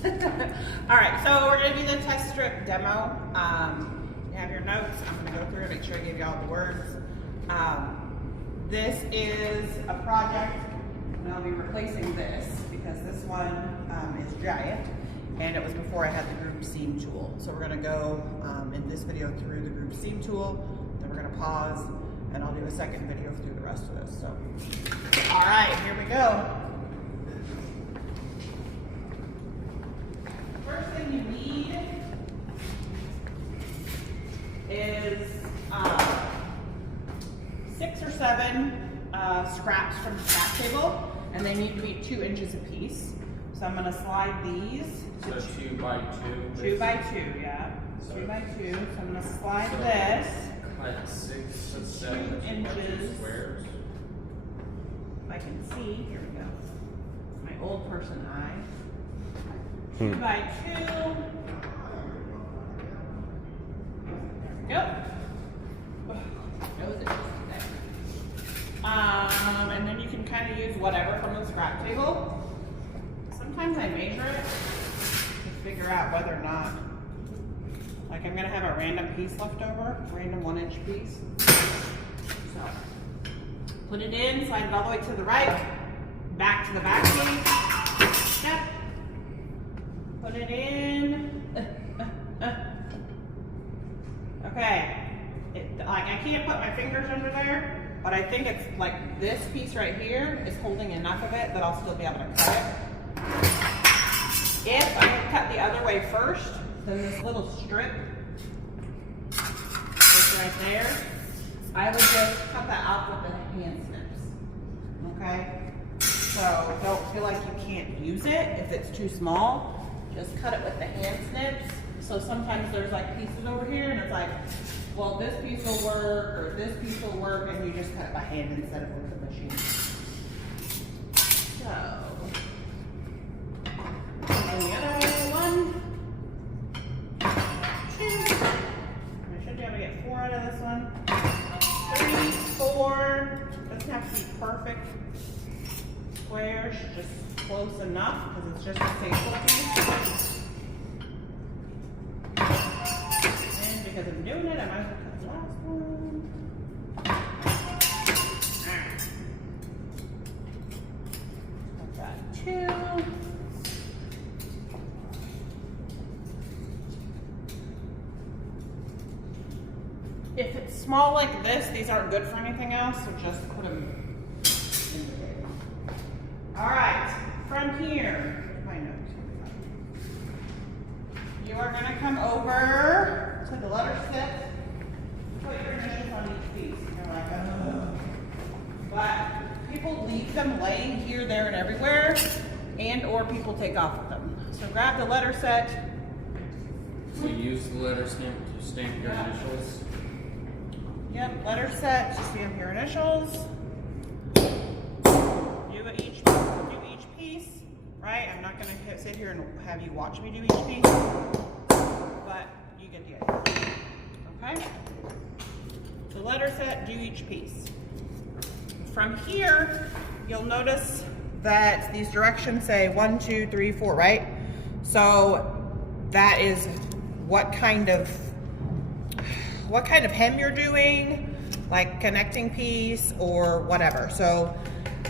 All right, so we're gonna do the test strip demo. You have your notes. I'm gonna go through it, make sure I give you all the words. This is a project, and I'll be replacing this because this one is giant, and it was before I had the group seam tool. So we're gonna go in this video through the group seam tool, then we're gonna pause, and I'll do a second video through the rest of this. So, all right, here we go. First thing you need is 6 or 7 scraps from the scrap table, and they need to be 2 inches apiece. So I'm going to slide these. So 2 by 2. 2 by 2, yeah. So 2 by 2. So I'm going to slide this. Cut 6 to 7 2 inches. squares. If I can see, here we go. My old person eye. 2 by 2. Yep. And then you can kind of use whatever from the scrap table. Sometimes I measure it to figure out whether or not, like I'm gonna have a random piece left over, random 1-inch piece. So put it in, slide it all the way to the right, back to the back piece. Yep. Put it in. Okay. Like I can't put my fingers under there, but I think it's like this piece right here is holding enough of it that I'll still be able to cut it. If I had cut the other way first, then this little strip is right there. I would just cut that out with the hand snips. Okay? So don't feel like you can't use it if it's too small. Just cut it with the hand snips. So sometimes there's like pieces over here and it's like, well, this piece will work or this piece will work, and you just cut it by hand instead of with the machine. So, and the other way, 1, 2. I should be able to get 4 out of this one. 3, 4. Doesn't have to be perfect squares, just close enough because it's just a staple piece. Because I'm doing it, I might as well cut the last one. Alright. Cut that 2. If it's small like this, these aren't good for anything else, so just put them in the table. Alright, from here, my notes. You are going to come over to the letter set, put your initials on each piece. You're like, oh. But people leave them laying here, there, and everywhere, and or people take off with them. So grab the letter set. So use the letter stamp to stamp your initials. Yep, letter set to stamp your initials. Do each piece, right? I'm not going to sit here and have you watch me do each piece, but you get the idea. Okay? The letter set, do each piece. From here, you'll notice that these directions say 1, 2, 3, 4, right? So that is what kind of hem you're doing, like connecting piece or whatever. So,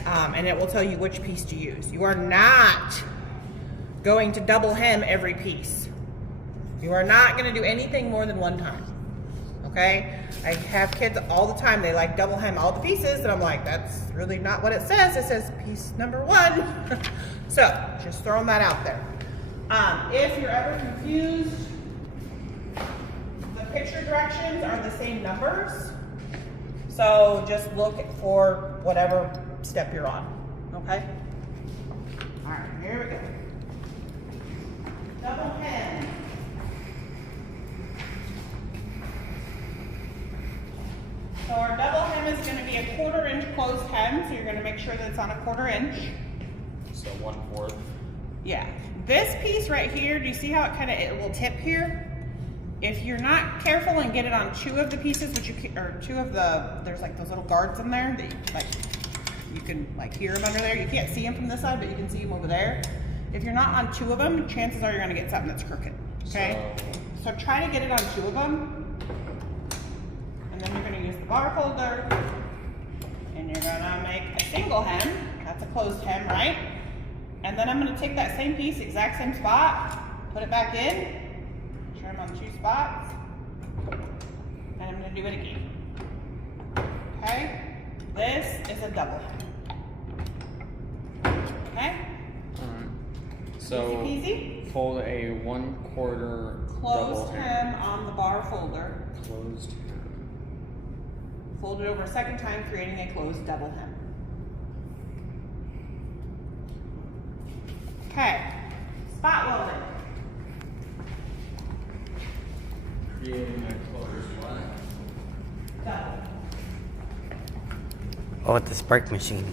and it will tell you which piece to use. You are not going to double hem every piece. You are not going to do anything more than 1 time. Okay? I have kids all the time, they like double hem all the pieces, and I'm like, that's really not what it says. It says piece number 1. So, just throwing that out there. If you're ever confused, the picture directions are the same numbers. So just look for whatever step you're on. Okay? All right, here we go. Double hem. So our double hem is going to be a 1/4 inch closed hem, so you're going to make sure that it's on a 1/4 inch. So 1/4. Yeah. This piece right here, do you see how it will tip here? If you're not careful and get it on 2 of the pieces, which you can, or 2 of the, there's like those little guards in there that you can like hear them under there. You can't see them from this side, but you can see them over there. If you're not on 2 of them, chances are you're gonna get something that's crooked, okay? So try to get it on 2 of them. And then you're gonna use the bar folder. And you're gonna make a single hem. That's a closed hem, right? And then I'm gonna take that same piece, exact same spot, put it back in, turn them on 2 spots, and I'm gonna do it again. Okay? This is a double hem. Okay? So Easy peasy. fold a 1/4 double Closed hem. hem on the bar folder. Closed hem. Fold it over a second time, creating a closed double hem. Okay. Spot welding. Creating a closed what? Double. Oh, with the spark machine.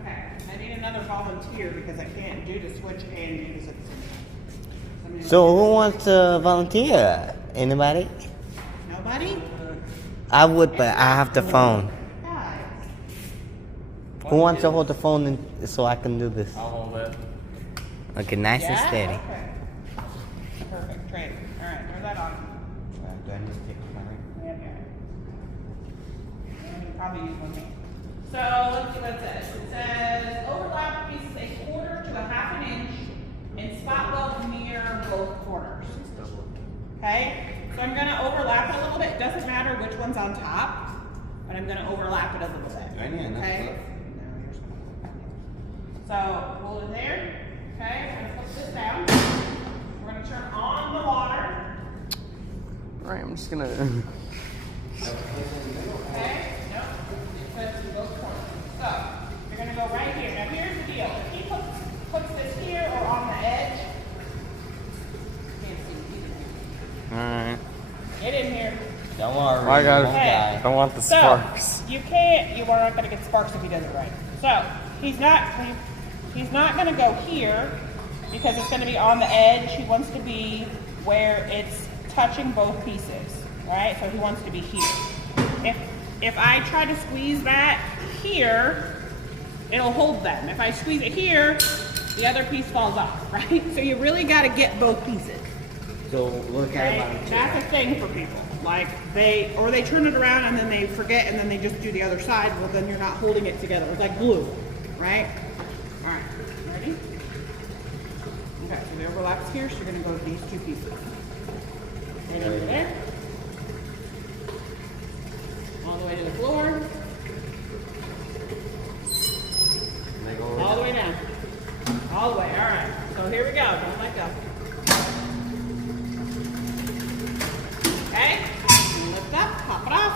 Okay. I need another volunteer because I can't do the switch and do this at the same time. So who wants to volunteer? Anybody? Nobody? I would, but I have the phone. Guys. Who wants to hold the phone so I can do this? I'll hold it. Okay, nice and steady. Okay. Perfect. Great. All right. Turn that on. Do I need to take the camera? Yeah, yeah. You can probably use one here. So let's see what it says. It says overlap pieces 1/4 to 1/2 inch and spot weld near both corners. Okay? So I'm going to overlap it a little bit. It doesn't matter which one's on top, but I'm going to overlap it a little bit. I know, that's Okay? good. So hold it there. Okay? I'm going to flip this down. We're going to turn on the water. Alright, I'm just gonna. Okay? Nope. It says to both corners. So, you're going to go right here. Now, here's the deal. If he puts this here or on the edge, can't see either. Alright. Get in here. Don't worry. I got it. Okay. I want the So, sparks. you are not going to get sparks if he does it right. So, he's not going to go here because it's going to be on the edge. He wants to be where it's touching both pieces, right? So he wants to be here. If I try to squeeze that here, it'll hold them. If I squeeze it here, the other piece falls off, right? So you really got to get both pieces. So look Okay? at it. That's a thing for people. Like they turn it around and then they forget and then they just do the other side. Well, then you're not holding it together. It's like glue, right? All right, ready? Okay, so the overlap is here, so you're gonna go with these 2 pieces. Right over there. All the way to the floor. All the way down. All the way, all right. So here we go, don't let go. Okay, lift up, pop it off,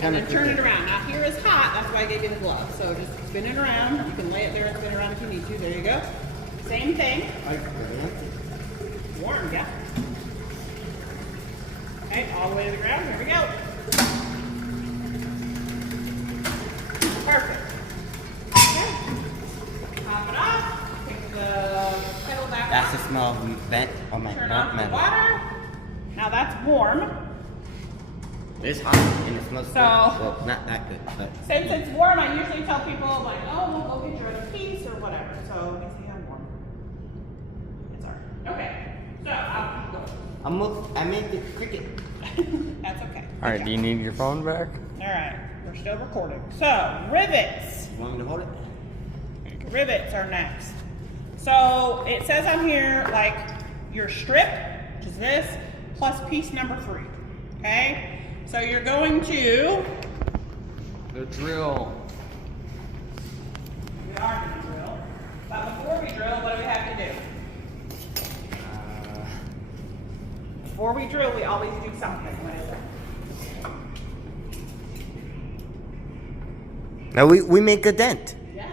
and then turn it around. Now here is hot, that's why I gave you the glove. So just spin it around. You can lay it there and spin it around if you need to. There you go. Same thing. Warm, yeah. Okay, all the way to the ground. Here we go. Perfect. Okay. Pop it off. Take the pedal back That's off. the smell of vent on my Turn off the metal. water. Now that's warm. It's hot and it smells good. So- Well, not that good, but Since it's warm, I usually tell people like, oh, we'll go get your other piece or whatever. So you see I'm warm. It's alright. Okay. So I'll keep going. I made the cricket. That's okay. Alright, do you need your phone back? Alright, we're still recording. So rivets. You want me to hold it? Rivets are next. So it says on here like your strip, which is this, plus piece number 3. Okay? So you're going to, The drill. we are going to drill, but before we drill, what do we have to do? Before we drill, we always do something. What is it? Now we make a dent. Yes,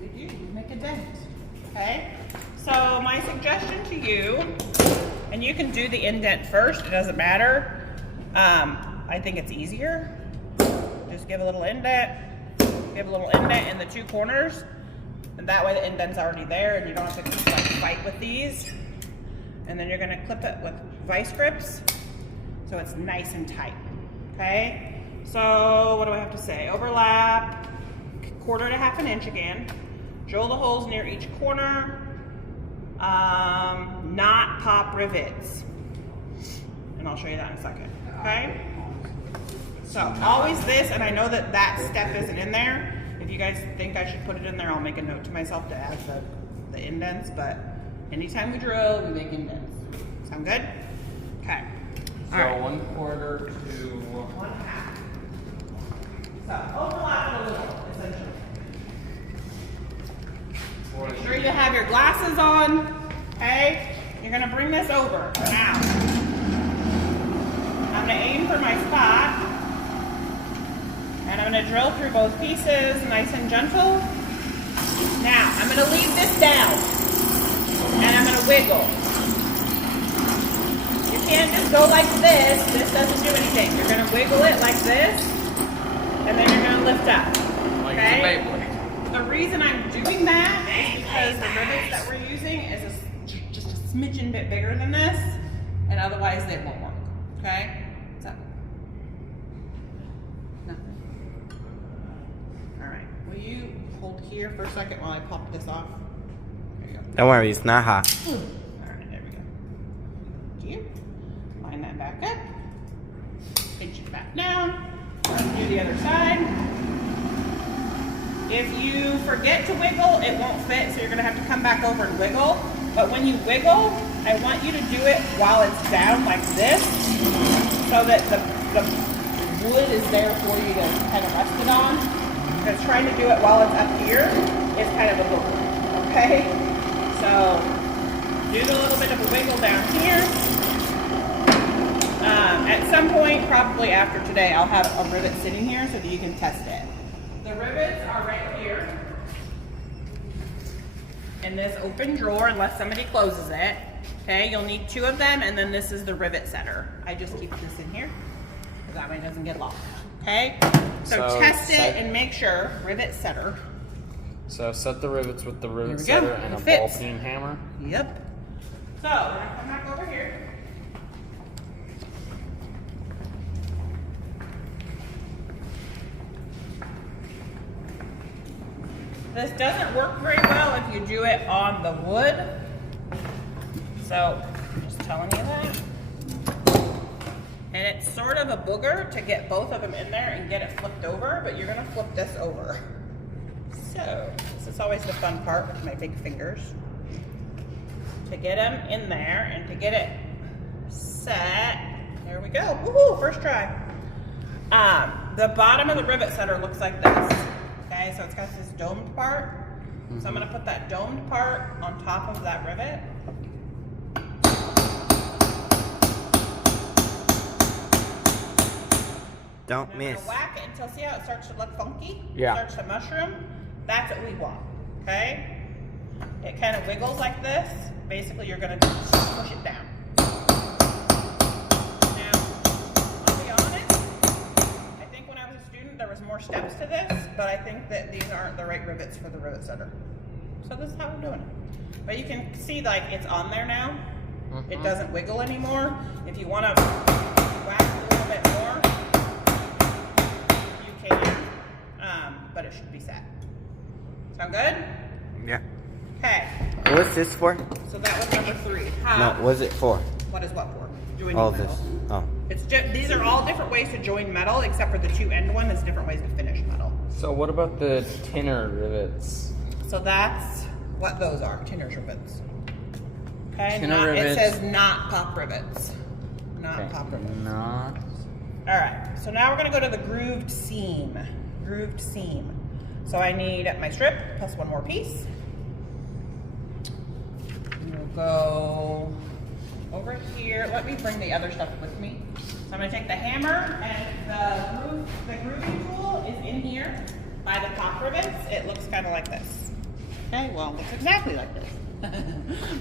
we do. We make a dent. Okay? So my suggestion to you, and you can do the indent first, it doesn't matter. I think it's easier. Just give a little indent. Give a little indent in the 2 corners. And that way the indent's already there and you don't have to like, fight with these. And then you're gonna clip it with vice grips so it's nice and tight. Okay? So what do I have to say? Overlap 1/4 to 1/2 inch again. Drill the holes near each corner. Not pop rivets. And I'll show you that in a second, okay? So always this, and I know that that step isn't in there. If you guys think I should put it in there, I'll make a note to myself to add the indents, but anytime we drill, we make indents. Sound good? Okay. So All right. 1/4 to 1/2. So overlap it a little, essentially. Make sure you have your glasses on, okay? You're gonna bring this over. Now, I'm gonna aim for my spot, and I'm gonna drill through both pieces, nice and gentle. Now, I'm gonna leave this down, and I'm gonna wiggle. You can't just go like this. This doesn't do anything. You're gonna wiggle it like this, and then you're gonna lift up. like Okay? the Beyblade. The reason I'm doing that is because the rivets that we're using is just a smidgen bit bigger than this, and otherwise they won't work. Okay? So. Nothing. All right. Will you hold here for a second while I pop this off? There you go. Don't worry, it's not hot. All right, there we go. Thank you. Line that back up. Pinch it back down. Do the other side. If you forget to wiggle, it won't fit, so you're gonna have to come back over and wiggle. But when you wiggle, I want you to do it while it's down like this, so that the wood is there for you to kind of rest it on. Because trying to do it while it's up here is kind of a booger, okay? So, do a little bit of a wiggle down here. At some point, probably after today, I'll have a rivet sitting here so that you can test it. The rivets are right here in this open drawer, unless somebody closes it. Okay, you'll need 2 of them, and then this is the rivet setter. I just keep this in here, so that way it doesn't get lost. Okay, so test it and make sure. Rivet setter. So set the rivets with the rivet Here we go. setter and It a ball fits. peen hammer. Yep. So, we're gonna come back over here. This doesn't work very well if you do it on the wood. So, just telling you that. And it's sort of a booger to get both of them in there and get it flipped over, but you're gonna flip this over. So, this is always the fun part with my big fingers. To get them in there and to get it set. There we go. Woohoo! First try. The bottom of the rivet setter looks like this. Okay, so it's got this domed part. So I'm gonna put that domed part on top of that rivet. Don't I'm miss. gonna whack it until, see how it starts to look funky? Yeah. Starts to mushroom. That's what we want, okay? It kind of wiggles like this. Basically, you're gonna push it down. Now, I'll be honest, I think when I was a student, there was more steps to this, but I think that these aren't the right rivets for the rivet setter. So this is how we're doing it. But you can see, like, it's on there now. It doesn't wiggle anymore. If you wanna whack a little bit more, you can, but it should be set. Sound good? Yeah. Okay, What's this for? so that was number 3. No, what's it for? What is what for? Joining All metal. this. Oh. It's just, these are all different ways to join metal, except for the 2 end one is different ways to finish metal. So what about the tinner rivets? So that's what those are, tinner rivets. Okay, Tinner not, rivets. it says not pop rivets. Not Okay, pop rivets. not. All right, so now we're gonna go to the grooved seam. Grooved seam. So I need my strip plus 1 more piece. We'll go over here. Let me bring the other stuff with me. So I'm gonna take the hammer, and the grooving tool is in here by the pop rivets. It looks kind of like this. Okay, well, it looks exactly like this.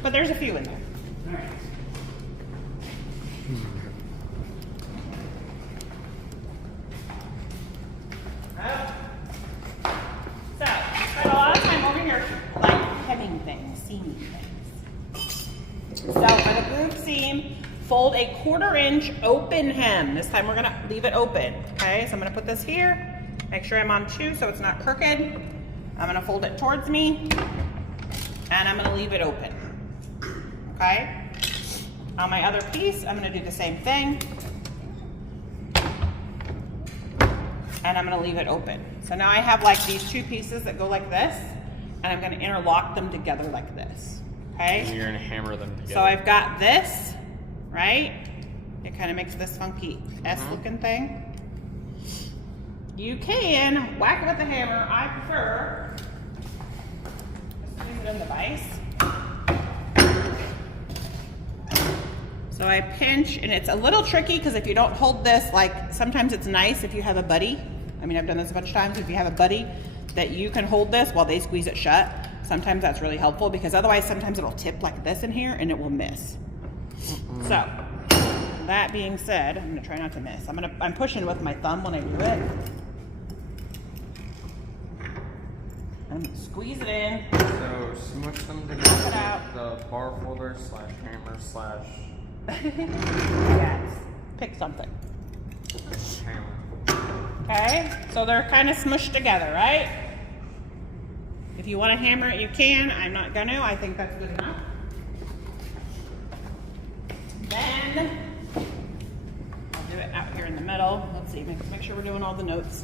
But there's a few in there. All right. So, I spent a lot of time over here, like, hemming things, seaming things. So, for the groove seam, fold a 1/4 inch open hem. This time we're gonna leave it open, okay? So I'm gonna put this here, make sure I'm on 2 so it's not crooked. I'm gonna fold it towards me, and I'm gonna leave it open, okay? On my other piece, I'm gonna do the same thing, and I'm gonna leave it open. So now I have like these two pieces that go like this, and I'm gonna interlock them together like this, okay? And you're gonna hammer them together. So I've got this, right? It kind of makes this funky S-looking thing. You can whack it with a hammer. I prefer just use it in the vise. So I pinch, and it's a little tricky because if you don't hold this, like sometimes it's nice if you have a buddy. I mean, I've done this a bunch of times. If you have a buddy that you can hold this while they squeeze it shut, sometimes that's really helpful because otherwise sometimes it'll tip like this in here and it will miss. So that being said, I'm gonna try not to miss. I'm pushing with my thumb when I do it. I'm gonna squeeze it in. So smush them together it out. with the bar folder slash hammer slash Yes. Pick something. hammer. Okay? So they're kind of smushed together, right? If you want to hammer it, you can. I'm not gonna. I think that's good enough. Then I'll do it out here in the middle. Let's see. Make sure we're doing all the notes.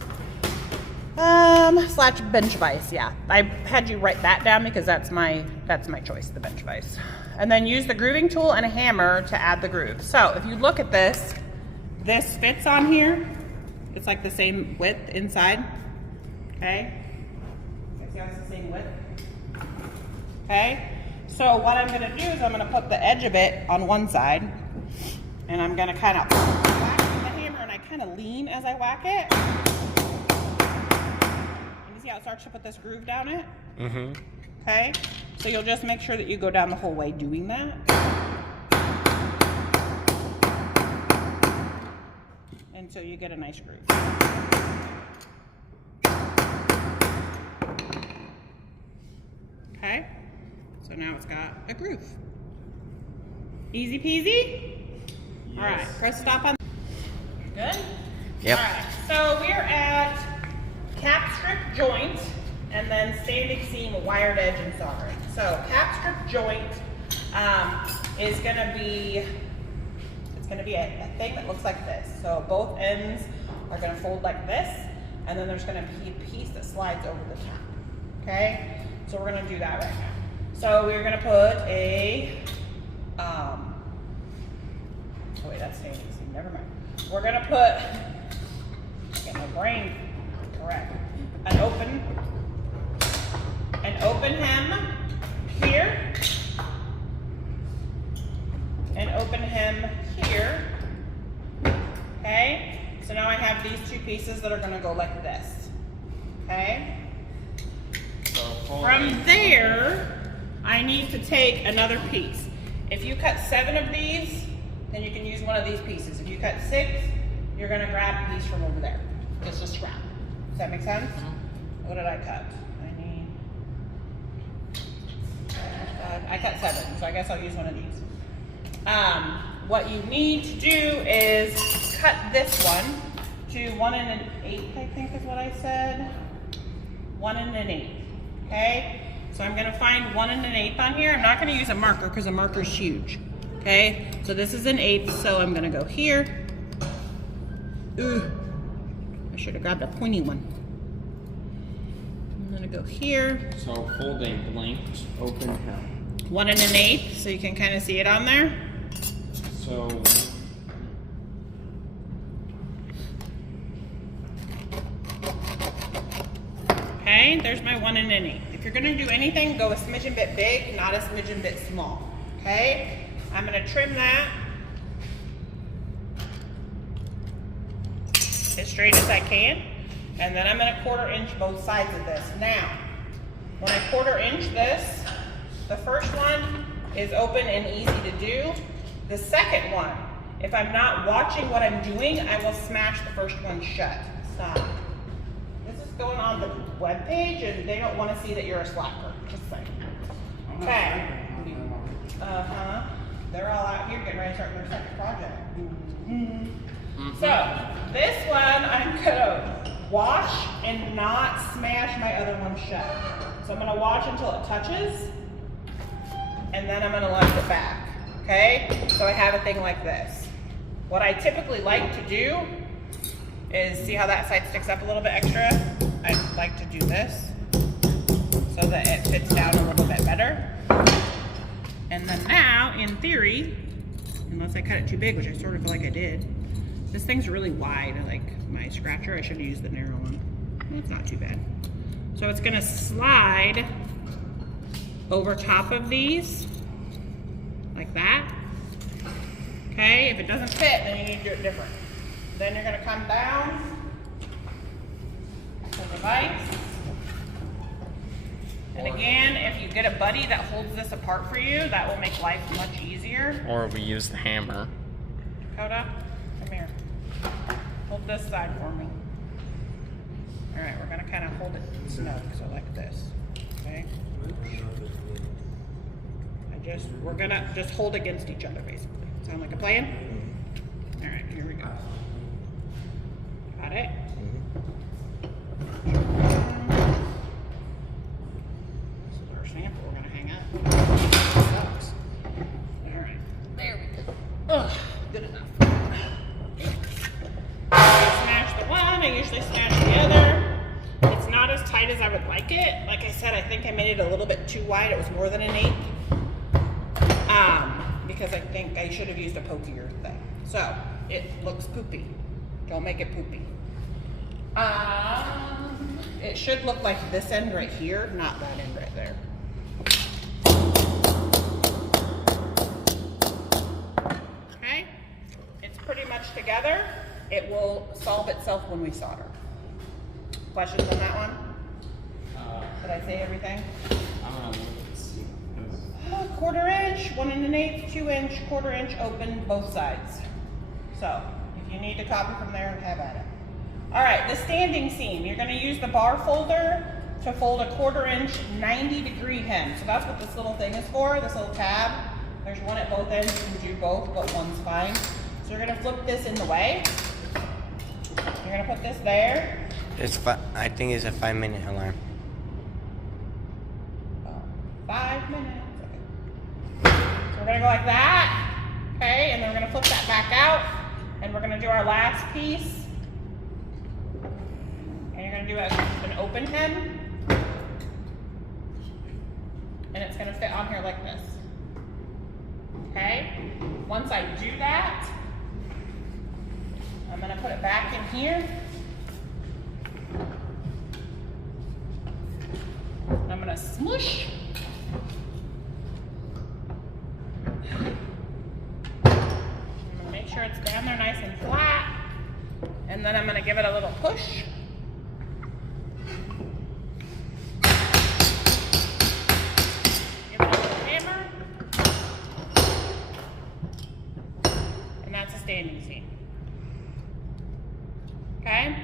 Slash bench vise, yeah. I had you write that down because that's my choice, the bench vise. And then use the grooving tool and a hammer to add the groove. So if you look at this fits on here. It's like the same width inside. Okay? See how it's the same width? Okay? So what I'm gonna do is I'm gonna put the edge of it on one side, and I'm gonna kind of whack it with the hammer, and I kind of lean as I whack it. See how it starts to put this groove down it? Mm-hmm. Okay? So you'll just make sure that you go down the whole way doing that. Until you get a nice groove. Okay? So now it's got a groove. Easy peasy? Yes. Alright, press stop on. Good? Yep. Alright, so we're at cap strip joint, and then standing seam, wired edge, and soldering. So cap strip joint is going to be, it's going to be a thing that looks like this. So both ends are going to fold like this, and then there's going to be a piece that slides over the top. Okay, so we're going to do that right now. So we're going to put a, oh wait, that's standing seam. Never mind. We're going to put, get my brain correct. An open hem here, an open hem here. Okay, so now I have these two pieces that are going to go like this. Okay, So fold from it. there, I need to take another piece. If you cut 7 of these, then you can use one of these pieces. If you cut 6, you're going to grab a piece from over there. It's a scrap. Does that make sense? What did I cut? I cut 7, so I guess I'll use one of these. What you need to do is cut this one to 1 1/8, I think is what I said. 1 1/8. Okay? So I'm gonna find 1 1/8 on here. I'm not gonna use a marker because a marker is huge. Okay? So this is 1/8, so I'm gonna go here. Ooh. I should have grabbed a pointy one. I'm gonna go here. So fold a blanked open hem. 1 1/8, so you can kind of see it on there. So Okay, there's my 1 1/8. If you're gonna do anything, go a smidgen bit big, not a smidgen bit small. Okay? I'm gonna trim that as straight as I can, and then I'm gonna 1/4 inch both sides of this. Now, when I 1/4 inch this, the first one is open and easy to do. The second one, if I'm not watching what I'm doing, I will smash the first one shut. Stop. This is going on the webpage, and they don't want to see that you're a slacker. Just saying. Okay. Uh-huh. They're all out here getting ready to start their second project. So, this one, I'm gonna watch and not smash my other one shut. So I'm gonna watch until it touches, and then I'm gonna lift it back, okay? So I have a thing like this. What I typically like to do is, see how that side sticks up a little bit extra? I like to do this so that it fits down a little bit better. And then now, in theory, unless I cut it too big, which I sort of feel like I did, this thing's really wide, like my scratcher. I should have used the narrow one. It's not too bad. So it's gonna slide over top of these, like that. Okay, if it doesn't fit, then you need to do it different. Then you're gonna come down to the vise. And again, if you get a buddy that holds this apart for you, that will make life much easier. Or we use the hammer. Coda, come here. Hold this side for me. All right, we're gonna kind of hold it snug, so like this, okay? We're gonna just hold against each other, basically. Sound like a plan? All right, here we go. Got it? This is our sample we're gonna hang up. All right, there we go. Ugh, good enough. I smash the one, I usually smash the other. It's not as tight as I would like it. Like I said, I think I made it a little bit too wide. It was more than an 1/8. Because I think I should have used a pokier thing. So, it looks poopy. Don't make it poopy. It should look like this end right here, not that end right there. Okay? It's pretty much together. It will solve itself when we solder. Questions on that one? Did I say everything? I'm gonna look and see. 1/4 inch, 1 1/8, 2 inch, 1/4 inch open both sides. So if you need to copy from there, have at it. All right, the standing seam. You're going to use the bar folder to fold a 1/4 inch 90-degree hem. So that's what this little thing is for, this little tab. There's one at both ends. You can do both, but one's fine. So you're going to flip this in the way. You're going to put this there. I think it's a 5-minute alarm. 5 minutes. Okay. So we're gonna go like that, okay, and then we're gonna flip that back out, and we're gonna do our last piece. And you're gonna do an open hem, and it's gonna fit on here like this. Okay. Once I do that, I'm gonna put it back in here. And I'm gonna smush. Make sure it's down there nice and flat. And then I'm going to give it a little push. Give it a little hammer. And that's a standing seam. Okay?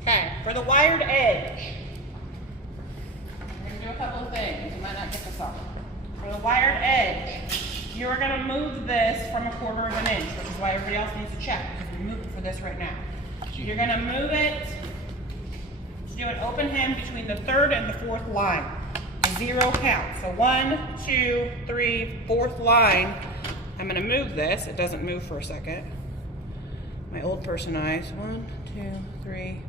Okay, for the wired edge, we're going to do a couple of things. You might not get this off. For the wired edge, you are going to move this from 1/4 inch, which is why everybody else needs to check, because we moved it for this right now. You're going to move it to do an open hem between the 3rd and the 4th line. 0 count. So 1, 2, 3, 4th line. I'm going to move this. It doesn't move for a second. My old person eyes. 1, 2, 3.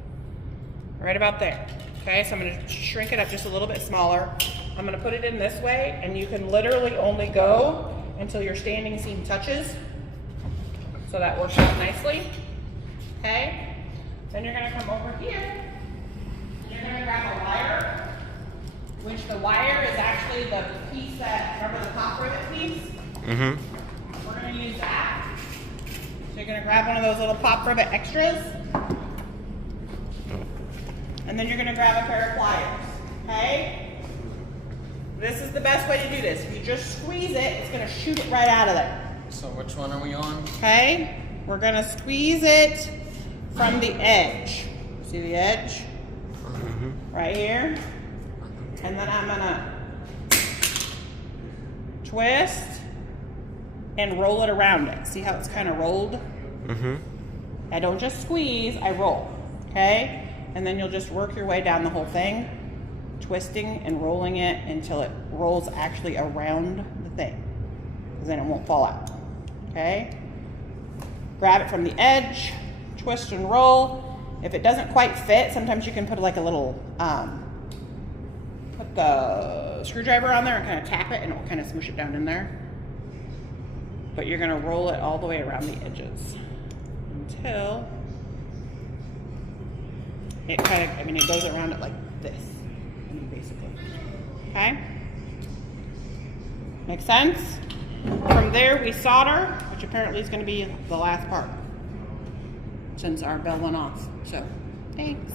Right about there. Okay, so I'm going to shrink it up just a little bit smaller. I'm going to put it in this way, and you can literally only go until your standing seam touches. So that works out nicely. Okay? Then you're going to come over here. You're going to grab a wire, which the wire is actually the piece that, remember the top rivet piece? Mm-hmm. We're going to use that. So you're going to grab one of those little pop rivet extras. And then you're going to grab a pair of pliers. Okay? This is the best way to do this. If you just squeeze it, it's going to shoot it right out of there. So which one are we on? Okay? We're going to squeeze it from the edge. See the edge? Mm-hmm. Right here. And then I'm going to twist and roll it around it. See how it's kind of rolled? Mm-hmm. I don't just squeeze, I roll. Okay? okay? And then you'll just work your way down the whole thing, twisting and rolling it until it rolls actually around the thing, because then it won't fall out, okay? Grab it from the edge, twist and roll. If it doesn't quite fit, sometimes you can put like a little, put the screwdriver on there and kind of tap it and it will kind of smoosh it down in there. But you're gonna roll it all the way around the edges until it kind of, it goes around it like this, basically, okay? Make sense? From there, we solder, which apparently is gonna be the last part since our bell went off, so thanks.